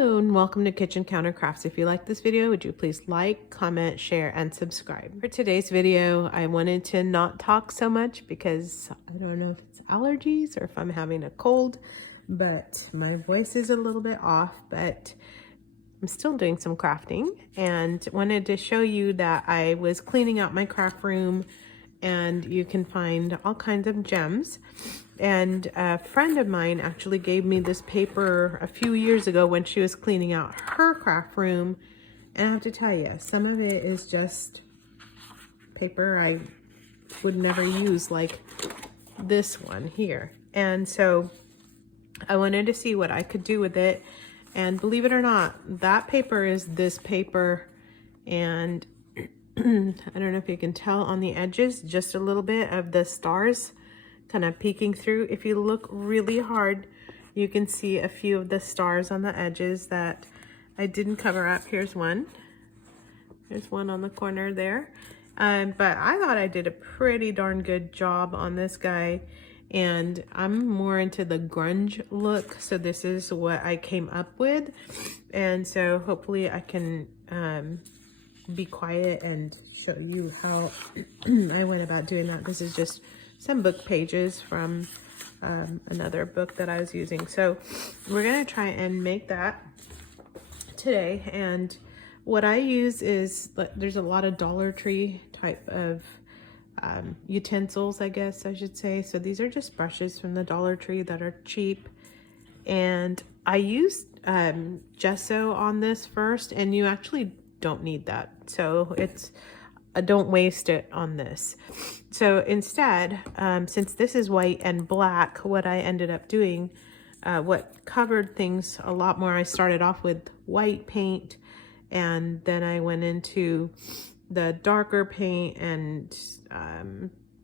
Hello and welcome to Kitchen Counter Crafts. If you like this video, would you please like, comment, share, and subscribe. For today's video, I wanted to not talk so much because I don't know if it's allergies or if I'm having a cold, but my voice is a little bit off, but I'm still doing some crafting and wanted to show you that I was cleaning out my craft room and you can find all kinds of gems. And a friend of mine actually gave me this paper a few years ago when she was cleaning out her craft room. And I have to tell you, some of it is just paper I would never use, like this one here. And so I wanted to see what I could do with it. And believe it or not, that paper is this paper. And I don't know if you can tell on the edges, just a little bit of the stars kind of peeking through. If you look really hard, you can see a few of the stars on the edges that I didn't cover up. Here's one. There's one on the corner there. But I thought I did a pretty darn good job on this guy. And I'm more into the grunge look. So this is what I came up with. And so hopefully I can be quiet and show you how I went about doing that. This is just some book pages from another book that I was using. So we're gonna try and make that today. And what I use is, there's a lot of Dollar Tree type of utensils, I guess I should say. So these are just brushes from the Dollar Tree that are cheap. And I used gesso on this first, and you actually don't need that. So it's, don't waste it on this. So instead, since this is white and black, what I ended up doing, what covered things a lot more, I started off with white paint, and then I went into the darker paint, and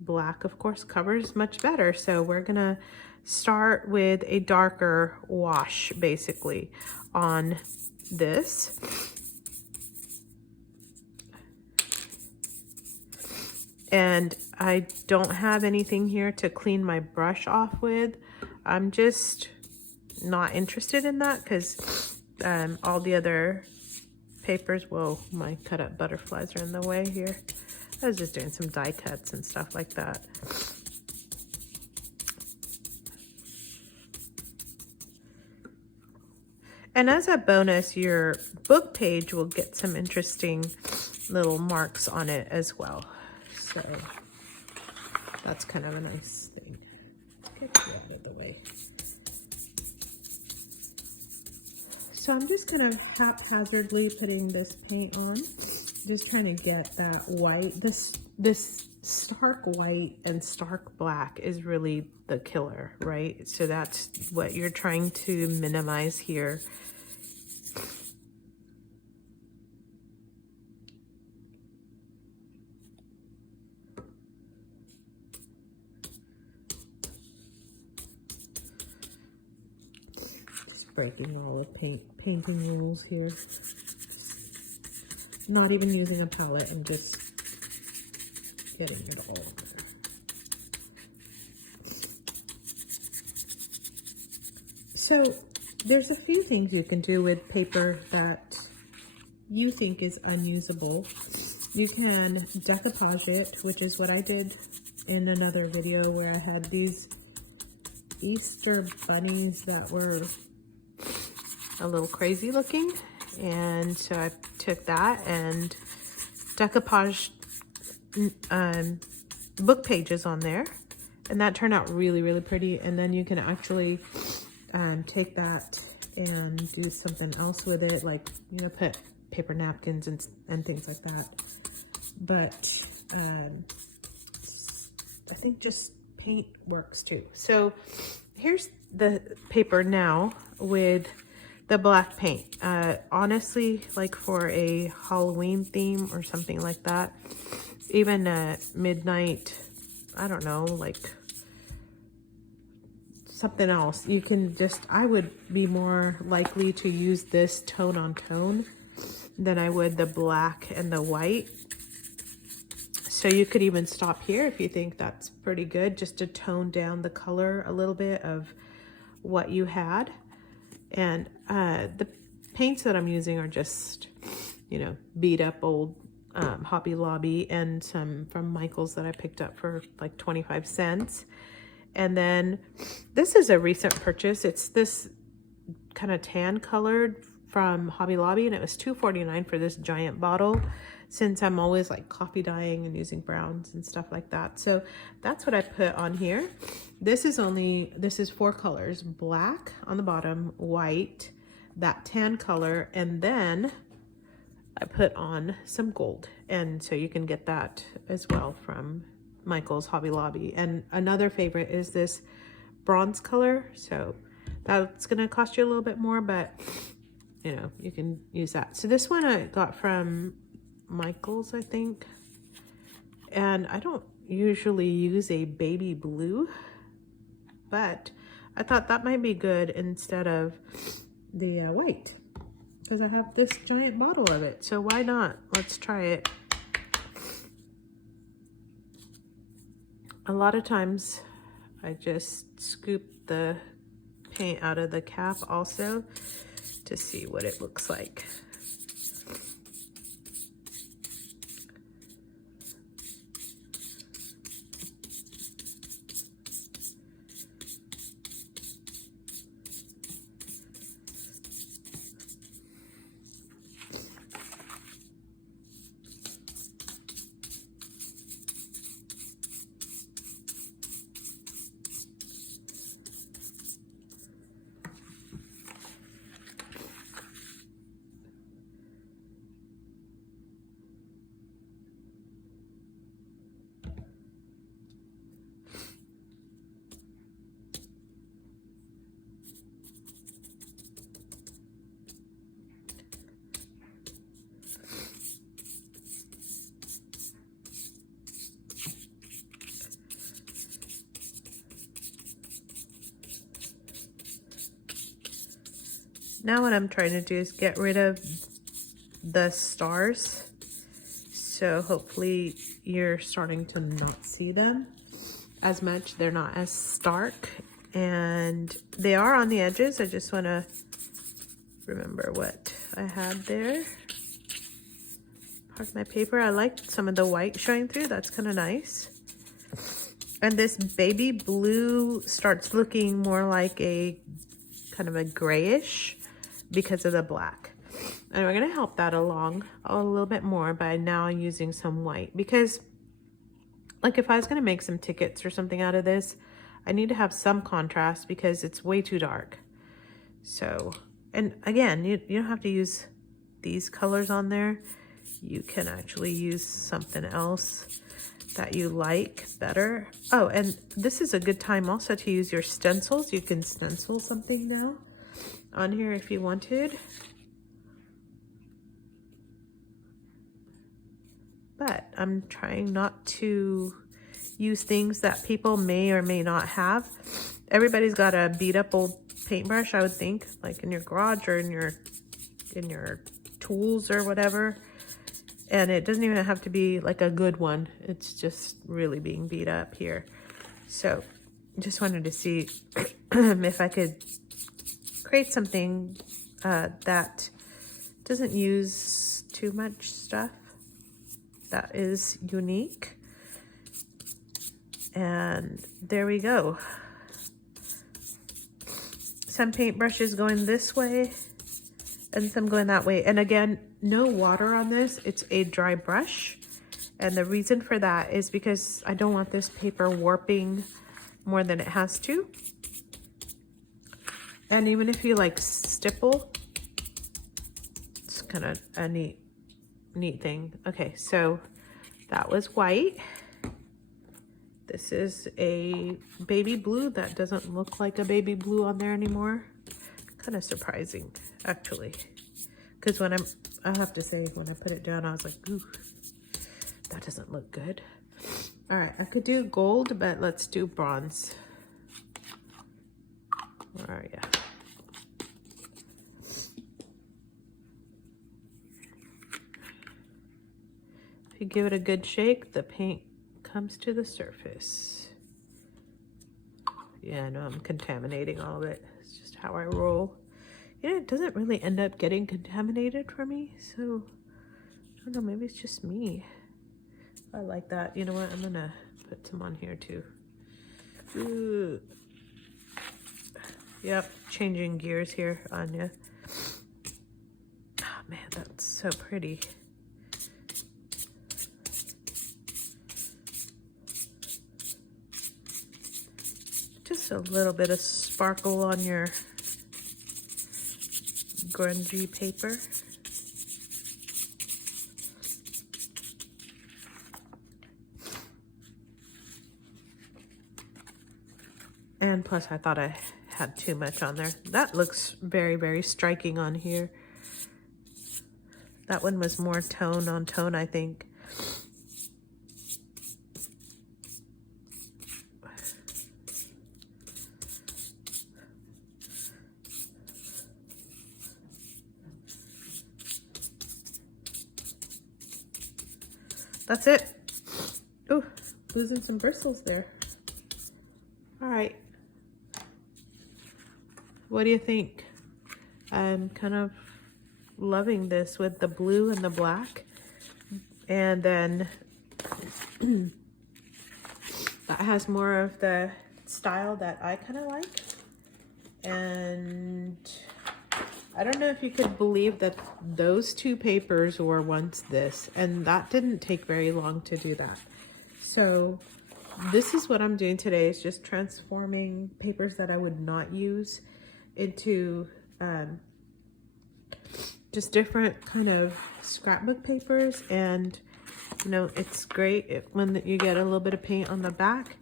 black, of course, covers much better. So we're gonna start with a darker wash, basically, on this. And I don't have anything here to clean my brush off with. I'm just not interested in that because all the other papers, whoa, my cut up butterflies are in the way here. I was just doing some die cuts and stuff like that. And as a bonus, your book page will get some interesting little marks on it as well. So that's kind of a nice thing. Get you out of the way. So I'm just kind of haphazardly putting this paint on, just trying to get that white. This stark white and stark black is really the killer, right? So that's what you're trying to minimize here. Breaking all of painting rules here. Not even using a palette and just getting it all over. So there's a few things you can do with paper that you think is unusable. You can decoupage it, which is what I did in another video where I had these Easter bunnies that were a little crazy looking, and so I took that and decoupaged book pages on there, and that turned out really, really pretty. And then you can actually take that and do something else with it, like, you know, put paper napkins and things like that. But I think just paint works too. So here's the paper now with the black paint. Honestly, like for a Halloween theme or something like that, even midnight, I don't know, like something else, you can just, I would be more likely to use this tone on tone than I would the black and the white. So you could even stop here if you think that's pretty good, just to tone down the color a little bit of what you had. And the paints that I'm using are just, you know, beat up old Hobby Lobby and some from Michael's that I picked up for like 25 cents. And then this is a recent purchase. It's this kind of tan colored from Hobby Lobby, and it was $2.49 for this giant bottle, since I'm always like coffee dyeing and using browns and stuff like that. So that's what I put on here. This is 4 colors: black on the bottom, white, that tan color, and then I put on some gold. And so you can get that as well from Michael's, Hobby Lobby. And another favorite is this bronze color. So that's gonna cost you a little bit more, but you know, you can use that. So this one I got from Michael's, I think. And I don't usually use a baby blue, but I thought that might be good instead of the white, because I have this giant bottle of it. So why not? Let's try it. A lot of times I just scoop the paint out of the cap also to see what it looks like. Now what I'm trying to do is get rid of the stars. So hopefully you're starting to not see them as much. They're not as stark, and they are on the edges. I just want to remember what I had there. Part of my paper. I like some of the white showing through. That's kind of nice. And this baby blue starts looking more like a kind of a grayish because of the black. And we're going to help that along a little bit more by now using some white, because like if I was going to make some tickets or something out of this, I need to have some contrast because it's way too dark. So, and again, you don't have to use these colors on there. You can actually use something else that you like better. Oh, and this is a good time also to use your stencils. You can stencil something now on here if you wanted. But I'm trying not to use things that people may or may not have. Everybody's got a beat up old paintbrush, I would think, like in your garage or in your tools or whatever. And it doesn't even have to be like a good one. It's just really being beat up here. So just wanted to see if I could create something that doesn't use too much stuff, that is unique. And there we go. Some paintbrushes going this way and some going that way. And again, no water on this. It's a dry brush. And the reason for that is because I don't want this paper warping more than it has to. And even if you like stipple, it's kind of a neat thing. Okay, so that was white. This is a baby blue that doesn't look like a baby blue on there anymore. Kind of surprising, actually, because I have to say, when I put it down, I was like, ooh, that doesn't look good. All right, I could do gold, but let's do bronze. Where are you? If you give it a good shake, the paint comes to the surface. Yeah, I know I'm contaminating all of it. It's just how I roll. you know, it doesn't really end up getting contaminated for me. So I don't know, maybe it's just me. I like that. You know what? I'm gonna put some on here too. Ooh. Yep, changing gears here, Anya. Oh man, that's so pretty. Just a little bit of sparkle on your grungy paper. And plus I thought I had too much on there. That looks very, very striking on here. That one was more tone on tone, I think. That's it. Ooh, losing some bristles there. All right. What do you think? I'm kind of loving this with the blue and the black. And then that has more of the style that I kind of like. And I don't know if you could believe that those two papers were once this, and that didn't take very long to do that. So this is what I'm doing today, is just transforming papers that I would not use into just different kind of scrapbook papers. And you know, it's great when you get a little bit of paint on the back.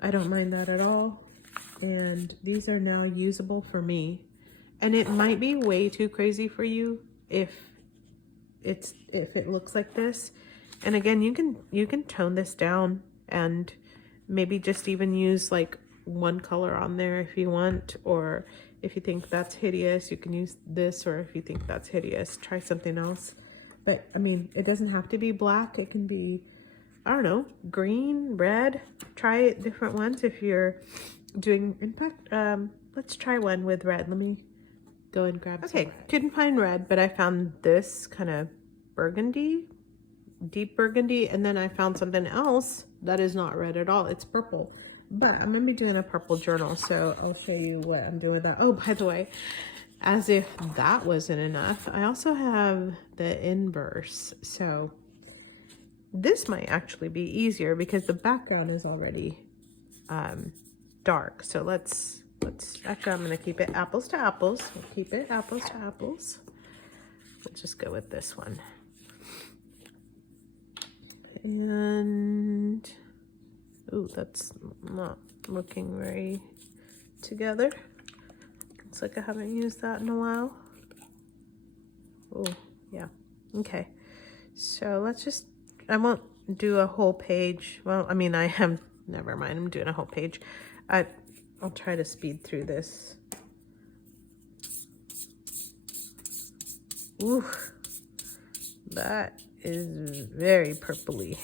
I don't mind that at all. And these are now usable for me. And it might be way too crazy for you if it looks like this. And again, you can tone this down and maybe just even use like one color on there if you want, or if you think that's hideous, you can use this, or if you think that's hideous, try something else. But I mean, it doesn't have to be black. It can be, I don't know, green, red. Try different ones if you're doing, in fact, let's try one with red. Let me go and grab some red. Couldn't find red, but I found this kind of burgundy, deep burgundy, and then I found something else that is not red at all. It's purple, but I'm gonna be doing a purple journal, so I'll show you what I'm doing with that. Oh, by the way, as if that wasn't enough, I also have the inverse, so this might actually be easier because the background is already dark. So let's actually, I'm gonna keep it apples to apples. We'll keep it apples to apples. We'll just go with this one. And ooh, that's not looking very together. Looks like I haven't used that in a while. Oh yeah, okay. So let's just, I won't do a whole page. Well, I mean, I am, never mind, I'm doing a whole page. I'll try to speed through this. Ooh, that is very purpley.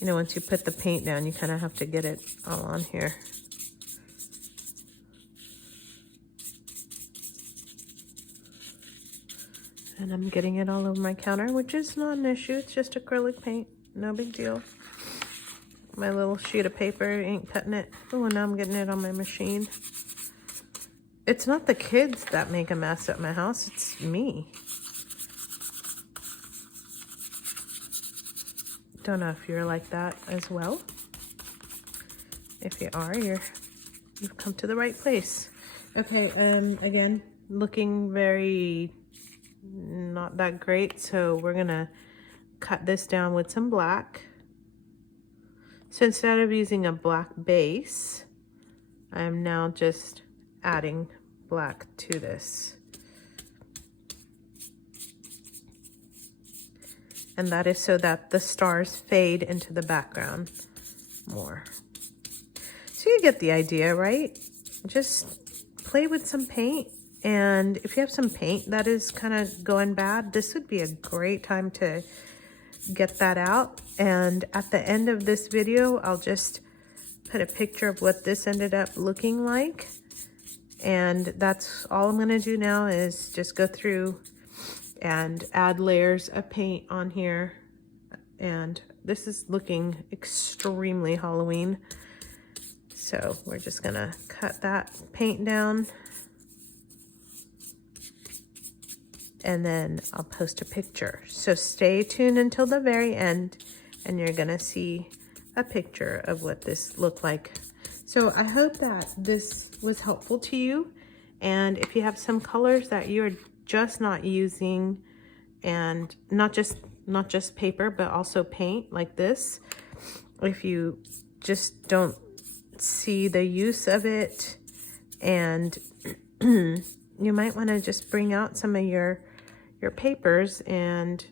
You know, once you put the paint down, you kind of have to get it all on here. And I'm getting it all over my counter, which is not an issue. It's just acrylic paint, no big deal. My little sheet of paper ain't cutting it. Oh, and now I'm getting it on my machine. It's not the kids that make a mess at my house, it's me. Don't know if you're like that as well. If you are, you've come to the right place. Okay, again, looking very not that great, so we're gonna cut this down with some black. So instead of using a black base, I'm now just adding black to this. And that is so that the stars fade into the background more. So So you get the idea, right? Just play with some paint. And if you have some paint that is kind of going bad, this would be a great time to get that out. And at the end of this video, I'll just put a picture of what this ended up looking like. And that's all I'm going to do now is just go through and add layers of paint on here. And this is looking extremely Halloween. So we're just going to cut that paint down. And then I'll post a picture. So stay tuned until the very end and you're going to see a picture of what this looked like. So I hope that this was helpful to you. And if you have some colors that you're just not using, and not just paper, but also paint like this, if you just don't see the use of it, and you might want to just bring out some of your papers and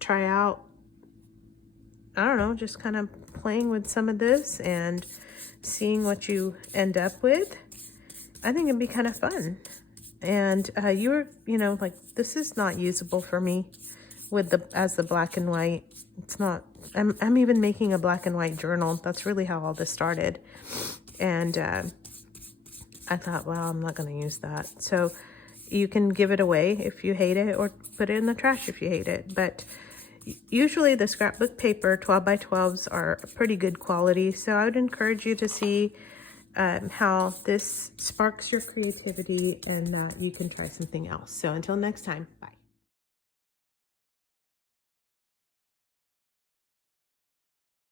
try out, I don't know, just kind of playing with some of this and seeing what you end up with. I think it'd be kind of fun. And you know, like, this is not usable for me with as the black and white. It's not. I'm even making a black and white journal. That's really how all this started. And I thought, well, I'm not going to use that. So you can give it away if you hate it, or put it in the trash if you hate it. But usually the scrapbook paper 12 by 12s are pretty good quality. So I would encourage you to see how this sparks your creativity, and that you can try something else. So until next time, bye.